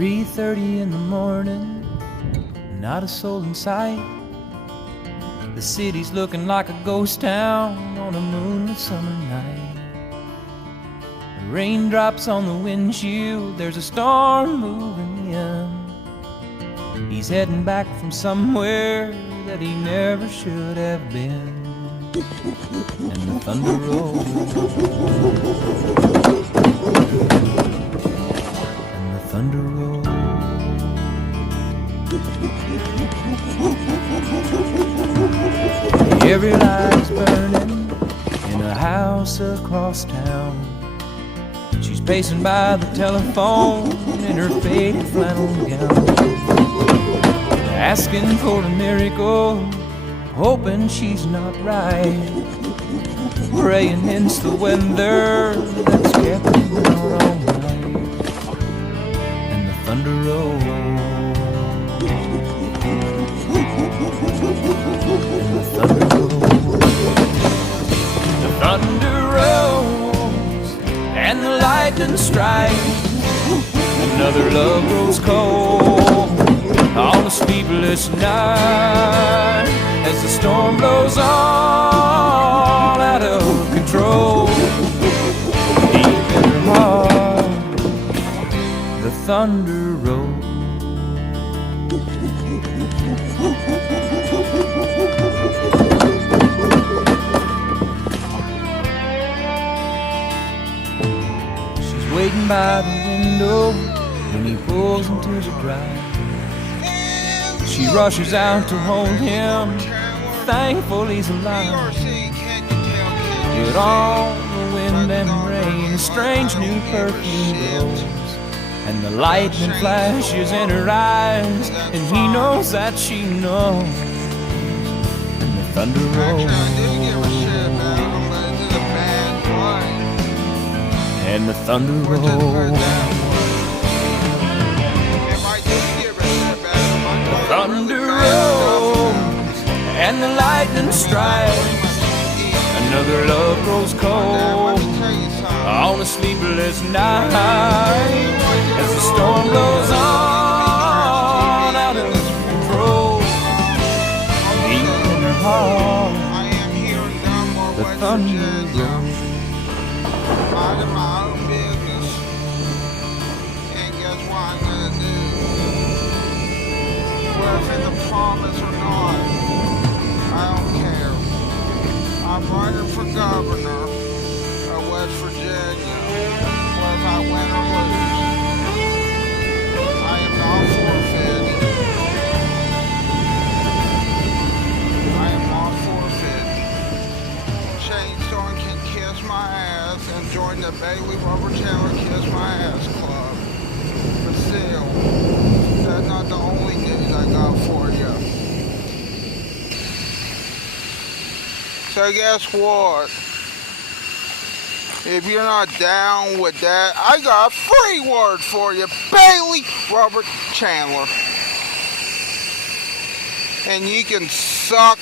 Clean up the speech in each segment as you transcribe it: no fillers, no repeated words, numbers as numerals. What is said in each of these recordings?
3:30 in the morning, not a soul in sight. The city's looking like a ghost town on a moonlit summer night. Raindrops on the windshield, there's a storm moving in. He's heading back from somewhere that he never should have been. And the thunder rolls, and the thunder rolls. Every light's burning in a house across town. She's pacing by the telephone in her faded flannel gown, asking for a miracle, hoping she's not right, praying it's the weather that's kept him out all night. And the thunder rolls, and the thunder rolls. The thunder rolls and the lightning strikes. Another love grows cold on a sleepless night, as the storm blows all out of control. Deep in her heart, the thunder rolls. She's waiting by the window when he pulls into the drive. She rushes out to hold him, thankful he's alive. But all the wind and rain, a strange new perfume blows, and the lightning flashes in her eyes, and he knows that she knows. And the thunder rolls, and the thunder rolls. Thunder rolls and the lightning strikes. Another love grows cold on a sleepless night, as the storm blows on out of control. Deep in her heart, the thunder rolls. Minding my own business, and guess what I'm gonna do? Whether the promise or not, I don't care. I'm running for governor of West Virginia, whether I win or lose. I am not forfeiting. I am not forfeiting. Shane Storm can kiss my ass and join the Bailey Robert Taylor Kiss My Ass Club. But still, that's not the only news I got for you. So guess what? If you're not down with that, I got a free word for you. Bailey Robert Chandler. And you can suck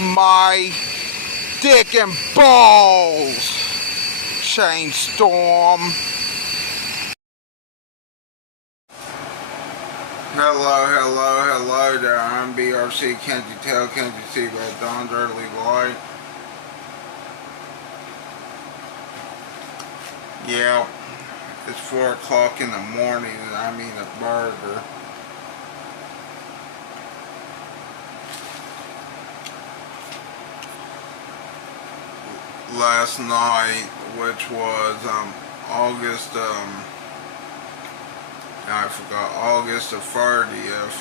my dick and balls, Shane Storm. Hello there. I'm BRC. Can't you tell? Can't you see by dawn's early light? Yeah, it's 4 o'clock in the morning and I'm eating a burger. Last night, which was August the 30th,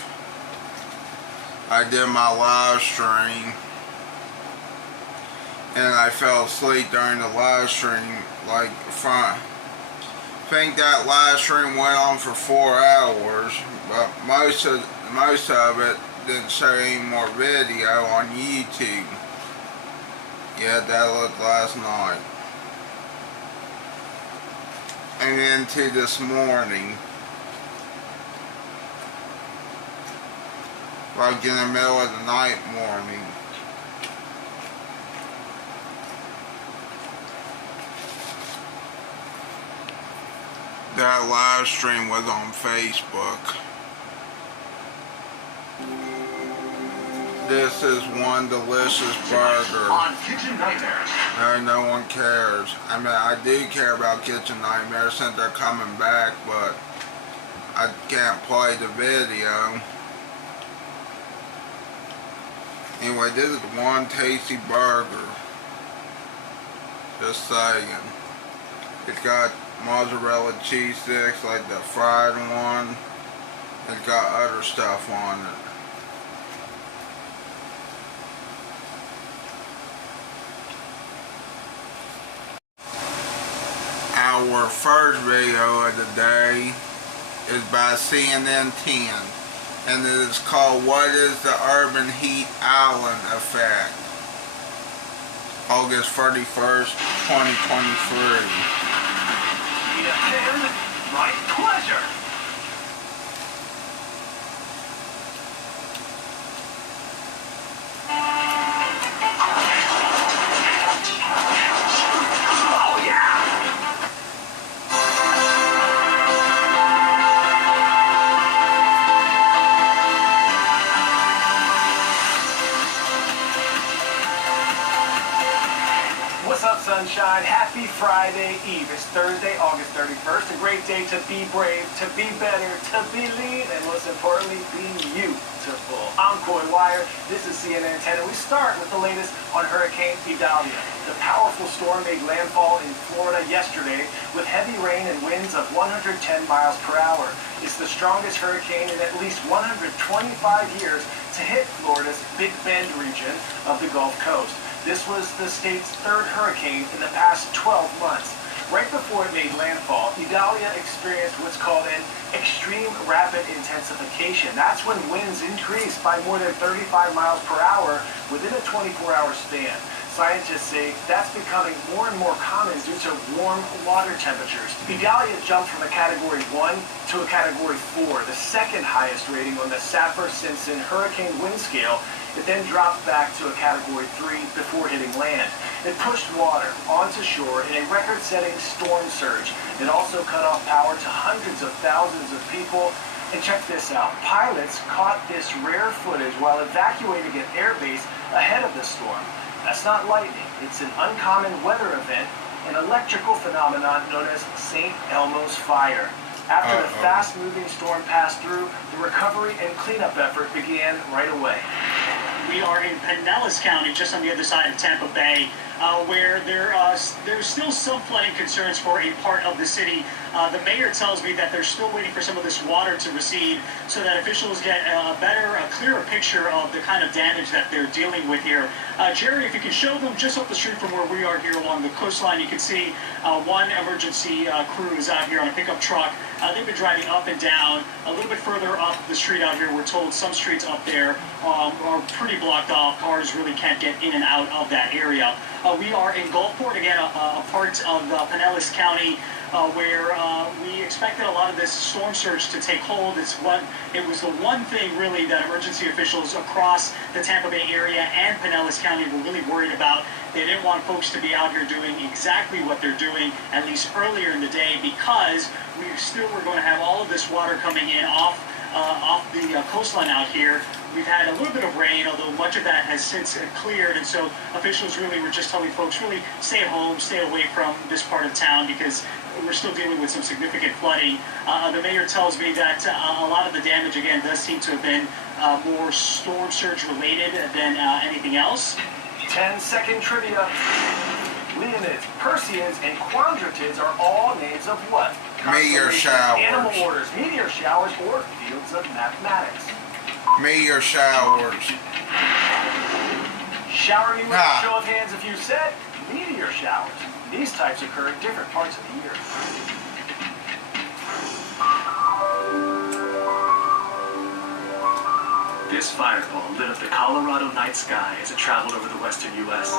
I did my live stream and I fell asleep during the live stream. Like, I think that live stream went on for 4 hours, but most of it didn't show any more video on YouTube. Yeah, that looked last night. And into this morning, like in the middle of the night morning. That live stream was on Facebook. This is one delicious burger. On Kitchen Nightmares. No one cares. I mean, I do care about Kitchen Nightmares since they're coming back, but I can't play the video. Anyway, this is one tasty burger. Just saying. It's got mozzarella cheese sticks, like the fried one. It's got other stuff on it. Our first video of the day is by CNN 10, and it is called "What is the Urban Heat Island Effect?" August 31st, 2023. And my pleasure. Sunshine. Happy Friday Eve. It's Thursday, August 31st. A great day to be brave, to be better, to be lean, and most importantly, be beautiful. I'm Coy Wire. This is CNN 10, and we start with the latest on Hurricane Idalia. The powerful storm made landfall in Florida yesterday with heavy rain and winds of 110 miles per hour. It's the strongest hurricane in at least 125 years to hit Florida's Big Bend region of the Gulf Coast. This was the state's third hurricane in the past 12 months. Right before it made landfall, Idalia experienced what's called an extreme rapid intensification. That's when winds increased by more than 35 miles per hour within a 24-hour span. Scientists say that's becoming more and more common due to warm water temperatures. Idalia jumped from a Category 1 to a Category 4, the second highest rating on the Saffir-Simpson hurricane wind scale. It then dropped back to a Category 3 before hitting land. It pushed water onto shore in a record-setting storm surge. It also cut off power to hundreds of thousands of people. And check this out. Pilots caught this rare footage while evacuating an airbase ahead of the storm. That's not lightning. It's an uncommon weather event, an electrical phenomenon known as St. Elmo's fire. After the fast-moving storm passed through, the recovery and cleanup effort began right away. We are in Pinellas County, just on the other side of Tampa Bay, where there's still some flooding concerns for a part of the city. The mayor tells me that they're still waiting for some of this water to recede so that officials get a clearer picture of the kind of damage that they're dealing with here. Jerry, if you can show them just up the street from where we are here along the coastline, you can see one emergency crew is out here on a pickup truck. They've been driving up and down. A little bit further up the street out here, we're told some streets up there are pretty blocked off. Cars really can't get in and out of that area. We are in Gulfport, again, a part of Pinellas County, where we expected a lot of this storm surge to take hold. It was the one thing really that emergency officials across the Tampa Bay area and Pinellas County were really worried about. They didn't want folks to be out here doing exactly what they're doing, at least earlier in the day, because we still were going to have all of this water coming in off the coastline out here. We've had a little bit of rain, although much of that has since cleared, and so officials really were just telling folks really stay at home, stay away from this part of town, because we're still dealing with some significant flooding. The mayor tells me that a lot of the damage, again, does seem to have been more storm surge related than anything else. 10-second trivia. Leonids, Perseids, and Quadratids are all names of what? Meteor showers. Animal orders, meteor showers, or fields of mathematics. Meteor showers. Shower me with a show of hands if you said meteor showers. These types occur in different parts of the year. This fireball lit up the Colorado night sky as it traveled over the western U.S.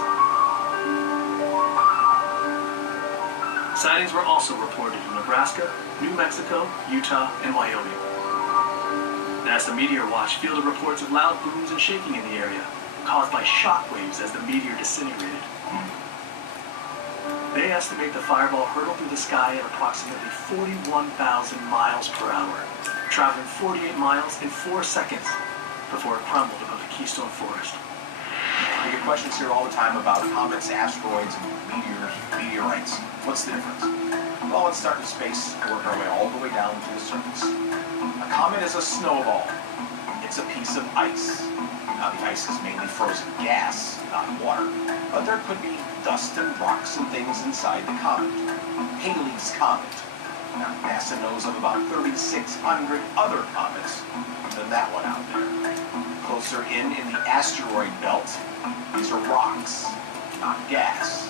Sightings were also reported in Nebraska, New Mexico, Utah, and Wyoming. NASA Meteor Watch fielded reports of loud booms and shaking in the area, caused by shock waves as the meteor disintegrated. They estimate the fireball hurtled through the sky at approximately 41,000 miles per hour, traveling 48 miles in 4 seconds before it crumbled above the Keystone Forest. We get questions here all the time about comets, asteroids, and meteorites. What's the difference? Well, let's start in space and work our way all the way down to the surface. A comet is a snowball. It's a piece of ice. Now, the ice is mainly frozen gas, not water, but there could be dust and rocks and things inside the comet. Halley's Comet. Now, NASA knows of about 3,600 other comets than that one out there. Closer in the asteroid belt, these are rocks, not gas.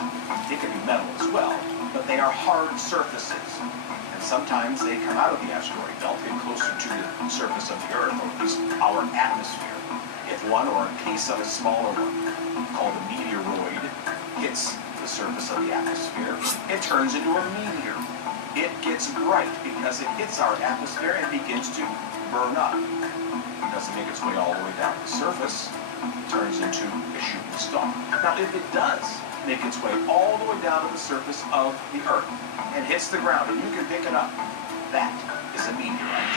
They could be metal as well, but they are hard surfaces. And sometimes they come out of the asteroid belt, get closer to the surface of the Earth, or at least our atmosphere. If one or a piece of a smaller one, called a meteoroid, hits the surface of the atmosphere, it turns into a meteor. It gets bright because it hits our atmosphere and begins to burn up. It doesn't make its way all the way down to the surface. It turns into a shooting star. Now, if it does make its way all the way down to the surface of the Earth and hits the ground and you can pick it up, that is a meteorite.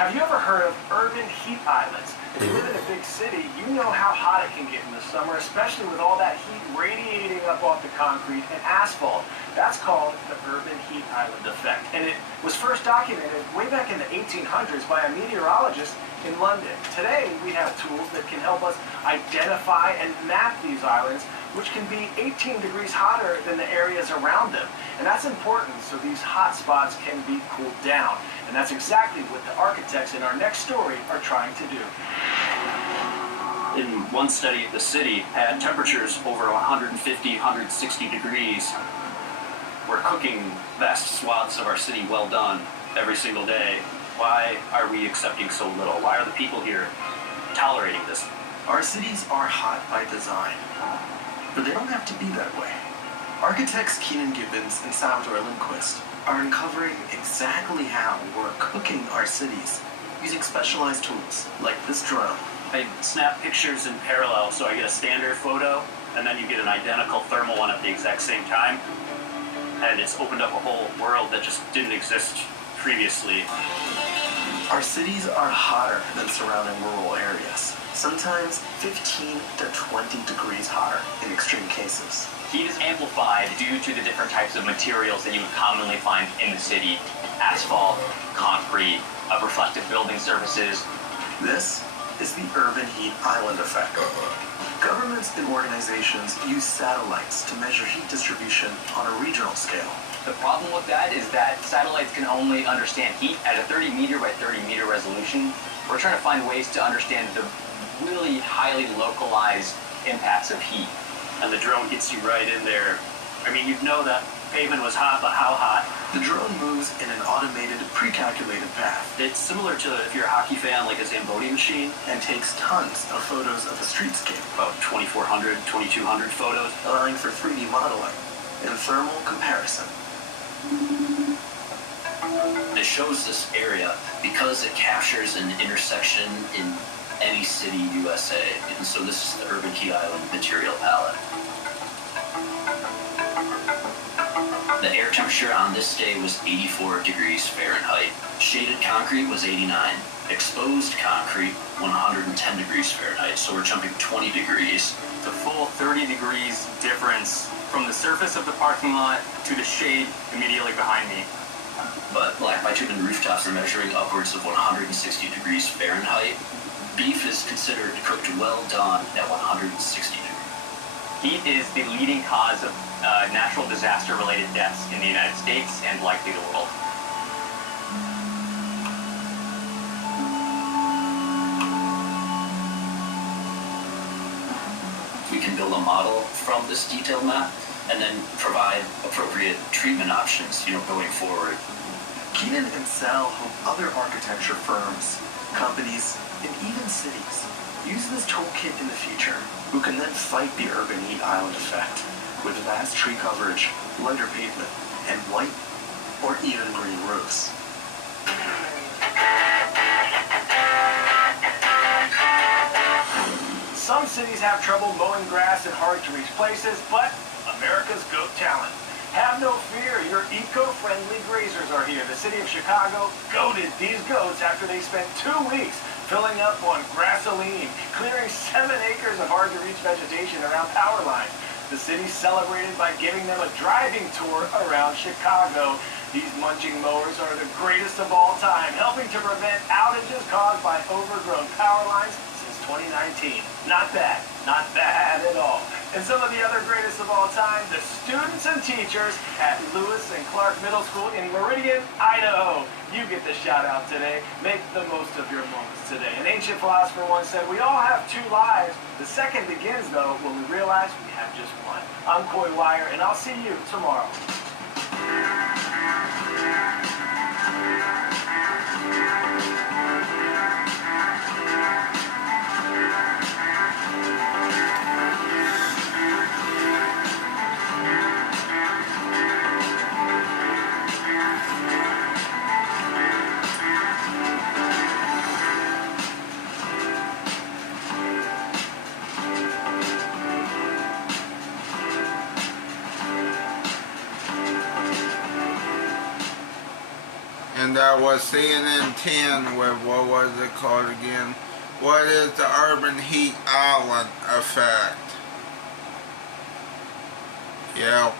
Have you ever heard of urban heat islands? If you live in a big city, you know how hot it can get in the summer, especially with all that heat radiating up off the concrete and asphalt. That's called the urban heat island effect. And it was first documented way back in the 1800s by a meteorologist in London. Today, we have tools that can help us identify and map these islands, which can be 18 degrees hotter than the areas around them. And that's important so these hot spots can be cooled down. And that's exactly what the architects in our next story are trying to do. In one study, the city had temperatures over 150, 160 degrees. We're cooking vast swaths of our city well done every single day. Why are we accepting so little? Why are the people here tolerating this? Our cities are hot by design, but they don't have to be that way. Architects Keenan Gibbons and Salvador Lindquist are uncovering exactly how we're cooking our cities using specialized tools like this drone. I snap pictures in parallel, so I get a standard photo, and then you get an identical thermal one at the exact same time. And it's opened up a whole world that just didn't exist previously. Our cities are hotter than surrounding rural areas, sometimes 15 to 20 degrees hotter in extreme cases. Heat is amplified due to the different types of materials that you would commonly find in the city. Asphalt, concrete, reflective building surfaces. This is the urban heat island effect. Governments and organizations use satellites to measure heat distribution on a regional scale. The problem with that is that satellites can only understand heat at a 30 meter by 30 meter resolution. We're trying to find ways to understand the really highly localized impacts of heat. And the drone gets you right in there. I mean, you know that pavement was hot, but how hot? The drone moves in an automated, pre-calculated path. It's similar to, if you're a hockey fan, like a Zamboni machine. And takes tons of photos of a streetscape, About 2,400, 2,200 photos. allowing for 3D modeling and thermal comparison. It shows this area because it captures an intersection in any city USA. And so this is the Urban Heat Island material palette. The air temperature on this day was 84 degrees Fahrenheit. Shaded concrete was 89. Exposed concrete, 110 degrees Fahrenheit. So we're jumping 20 degrees. It's a full 30 degrees difference from the surface of the parking lot to the shade immediately behind me. But black bitumen rooftops are measuring upwards of 160 degrees Fahrenheit. Beef is considered cooked well done at 160 degrees. Heat is the leading cause of natural disaster-related deaths in the United States and likely the world. We can build a model from this detailed map and then provide appropriate treatment options, going forward. Keenan and Sal hope other architecture firms, companies, and even cities use this toolkit in the future, who can then fight the urban heat island effect with vast tree coverage, lighter pavement, and white or even green roofs. Some cities have trouble mowing grass in hard-to-reach places, but America's GOAT talent. Have no fear, your eco-friendly grazers are here. The city of Chicago goaded these goats after they spent 2 weeks filling up on gasoline, clearing 7 acres of hard-to-reach vegetation around power lines. The city celebrated by giving them a driving tour around Chicago. These munching mowers are the greatest of all time, helping to prevent outages caused by overgrown power lines since 2019. Not bad at all. And some of the other greatest of all time, the students and teachers at Lewis and Clark Middle School in Meridian, Idaho. You get the shout out today. Make the most of your moments today. An ancient philosopher once said, we all have 2 lives. The second begins, though, when we realize we have just one. I'm Coy Wire, and I'll see you tomorrow. And that was CNN 10 with, what was it called again? What is the urban heat island effect? Yeah.